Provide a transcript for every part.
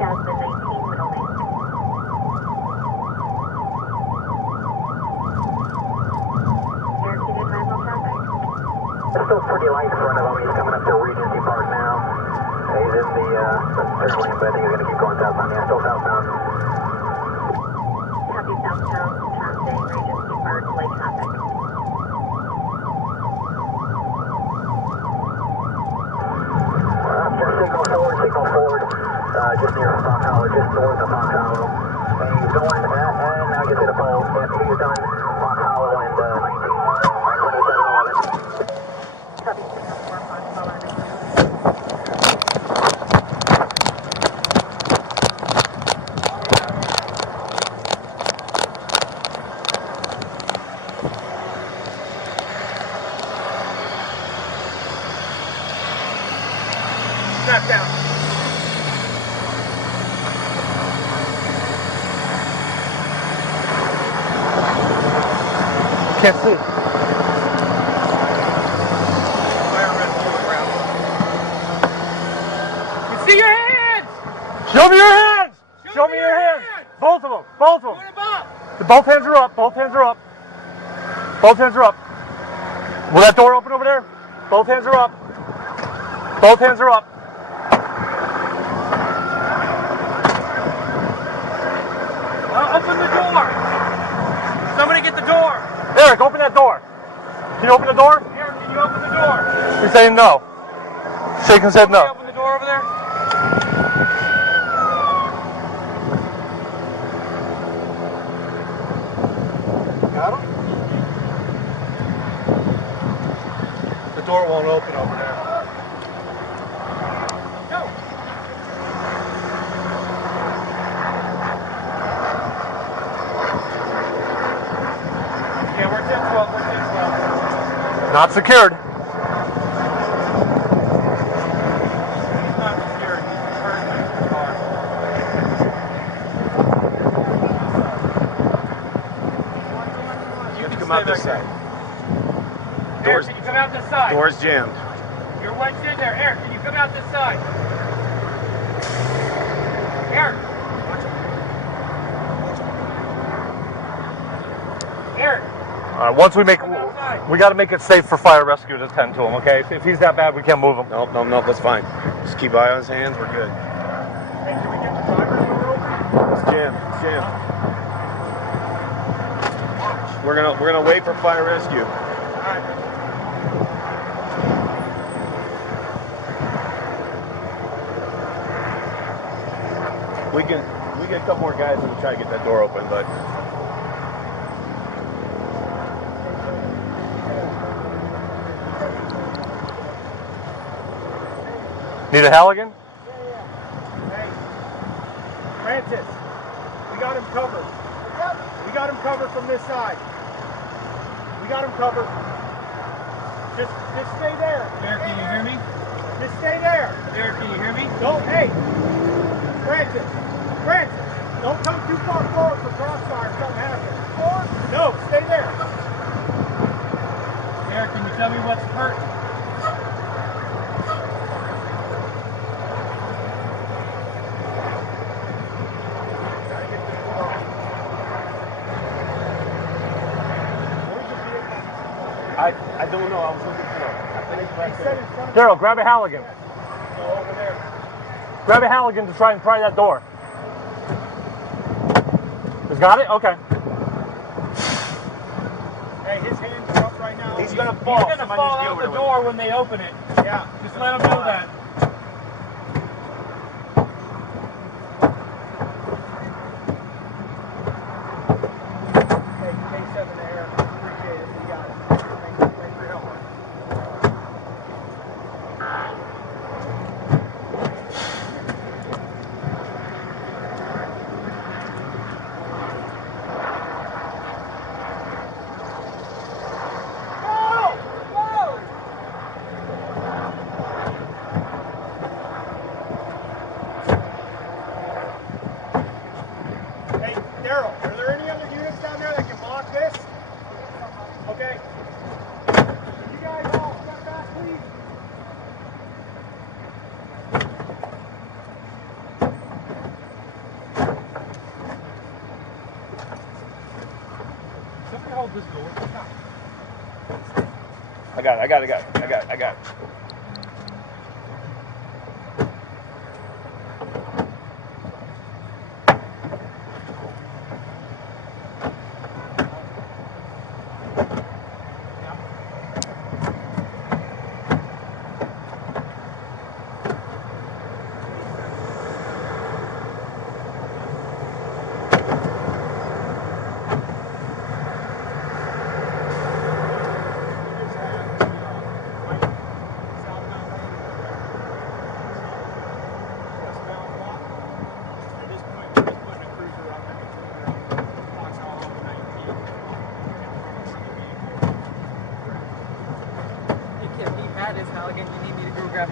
It's still pretty light in front of him. He's coming up to Regency Park now. He's in the turn lane, but I think he's going to keep going southbound. Yeah, still southbound. Copy southbound, passing Regency Park, light traffic. Just signal forward. Just near Fox Hollow, just north of Fox Hollow. And he's going, and now gets hit a pole. Yep, he's done. Fox Hollow and 19. 2711. Copy 604, Fox Hollow, 19. Snap down. Can't see. Fire rescue around. You see your hands! Show me your hands! Show me your hands! Both of them. Both of them. Put them up! Both hands are up. Both hands are up. Both hands are up. Will that door open over there? Both hands are up. Both hands are up. Open the door! Somebody get the door! Eric, open that door. Can you open the door? Eric, can you open the door? He's saying no. Shaking his head Can you no. open the door over there? Got him? The door won't open over there. Go! Yeah, we're 10-12, we're 10-12. Not secured. He's not secured, he's currently in the car. You can Come out stay this back side. there. Eric, can you come out this side? Door's jammed. You're wedged in there. Eric, can you come out this side? Eric! Eric! Once we got to make it safe for fire rescue to tend to him, okay? If he's that bad, we can't move him. Nope, that's fine. Just keep eye on his hands, we're good. Hey, can we get the driver's door open? It's jammed, it's jammed. We're gonna wait for fire rescue. Alright. We get a couple more guys and try to get that door open, but Need a Halligan? Hey, Francis, we got him covered. We got him covered from this side. We got him covered. Just stay there. Eric, can you hear me? Just stay there. Eric, can you hear me? Don't, hey, Francis, don't come too far forward for crossfire if something happens. Forward? No, stay there. Eric, can you tell me what's hurt? I don't know. I was looking for it. I think it's right there. Daryl, grab a Halligan. Go over there. Grab a Halligan to try and pry that door. He's got it? Okay. Hey, his hands are up right now. He's gonna fall. He's gonna Somebody fall just out get the over door when they open it. Yeah, just let him know that. Hey, K7 to Eric. Appreciate it. You got it. Thanks for your help. Go! Go! hold this door. I got it.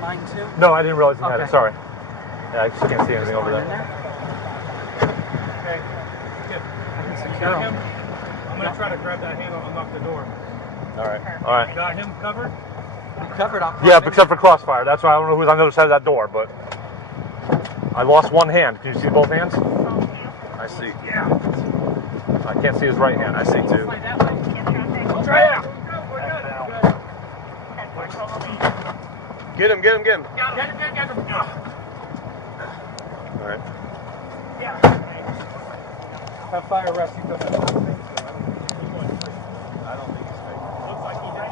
Mine too? No, I didn't realize you had Okay. it. Sorry. Yeah, I just can't see anything over there. Okay. Good. You got him? I'm going to try to grab that handle and unlock the door. All right. All right. You got him covered? You covered up. Yeah, except for crossfire. That's why I don't know who's on the other side of that door, but I lost one hand. Can you see both hands? I see. Yeah. I can't see his right hand. I see two. Try it out. Get him. Get him. All right. Have fire rescue come in. I don't think he's fake. Looks like he did.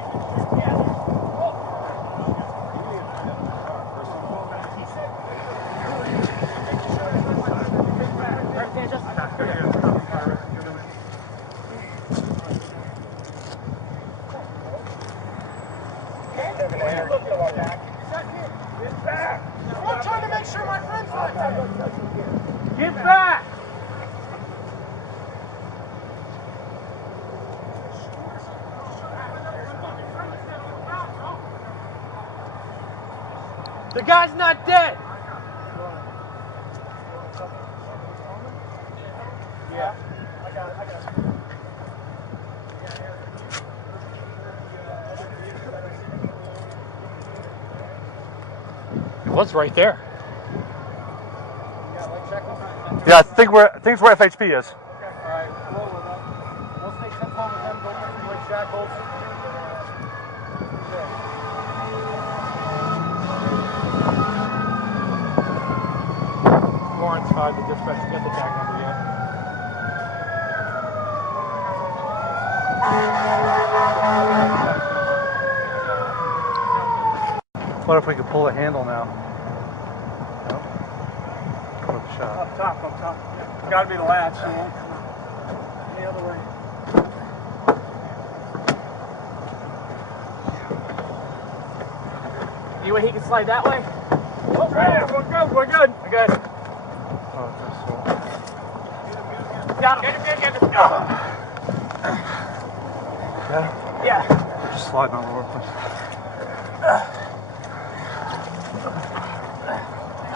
I'm trying to make sure my friend's not dead. Get back! The guy's not dead! Yeah. I got it. It was right there. Yeah, I think where FHP is. Alright, we'll take some home with them, go with shackles. Warrants 5, the dispatch, get the tag number yet. What if we could pull the handle now? No? What a shot. Up top. Yeah. Gotta be the latch, you know. The other way. Any way he can slide that way? Oh, yeah, we're good. Okay. Oh, that's so... Got him. Get him. Yeah. Just slide on the workplace.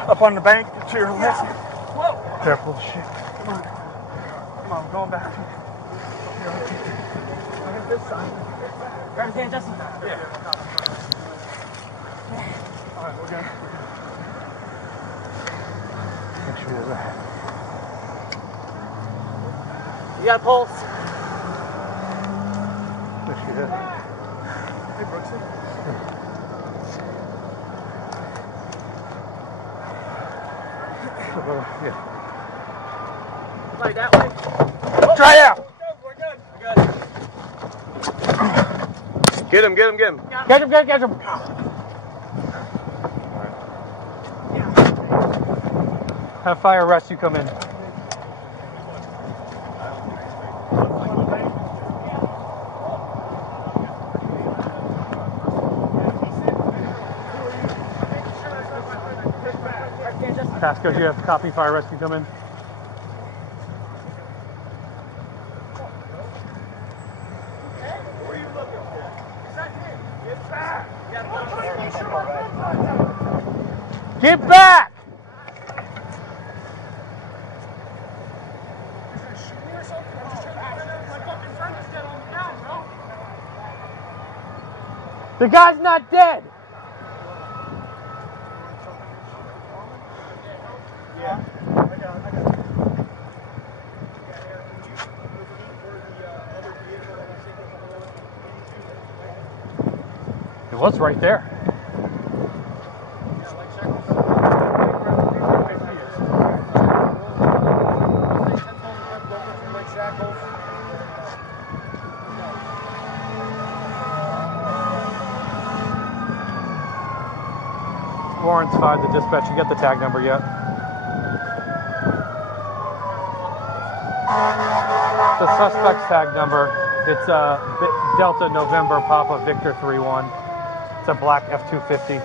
Up on the bank to your left. Whoa. Careful, shit. Come on, we're going back. Here, look at this side. Grab his hand, Justin. Yeah. All right, we're good. Make sure there's a... You got a pulse? Make sure there's... Hey, Brooksy. Yeah. Slide that way. Try it out! We're good. Get him. Get him! Have fire rescue come in. PASCO, do you have copy fire rescue come in? Get back! The guy's not dead. Yeah. I got it. was right there. Warrants 5, the dispatch. You got the tag number yet? The suspect's tag number. It's Delta November Papa Victor 31. It's a black F-250.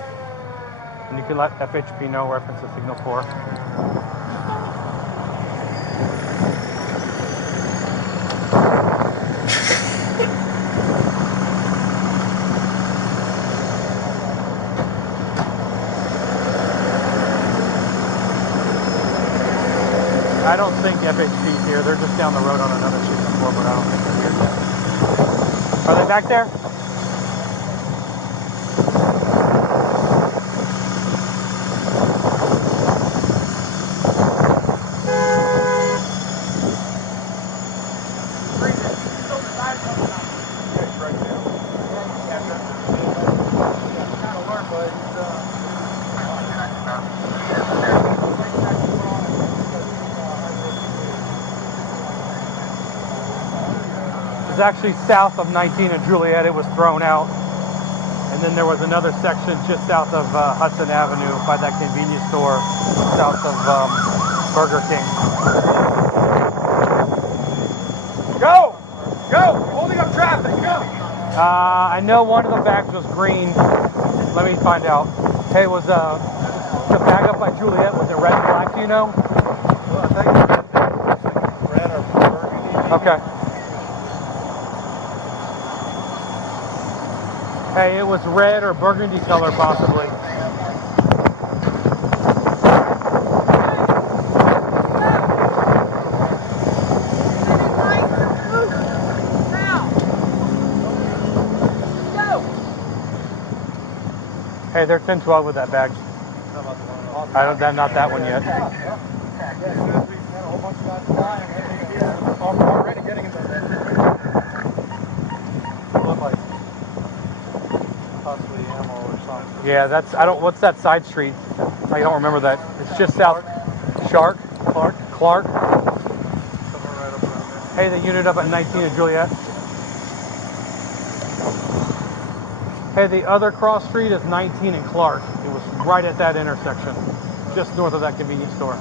And you can let FHP know, reference to signal 4. I don't think FHP's here. They're just down the road on another signal 4, but I don't think they're here yet. Are they back there? It's actually south of 19 and Juliet. It was thrown out. And then there was another section just south of Hudson Avenue by that convenience store, south of Burger King. Go! Go! Holding up traffic, go! I know one of the bags was green. Let me find out. Hey, was the bag up by Juliet, was it red and black, do you know? Well, I think it was like red or burgundy. Okay. Hey, it was red or burgundy color, possibly. Hey, they're 10-12 with that bag. I don't. Not that one yet. Already getting in there. Look like possibly ammo or something. Yeah, that's. I don't. What's that side street? I don't remember that. It's just south. Clark. Somewhere right up around there. Hey, the unit up at 19 and Juliet. Hey, the other cross street is 19 and Clark. It was right at that intersection, just north of that convenience store.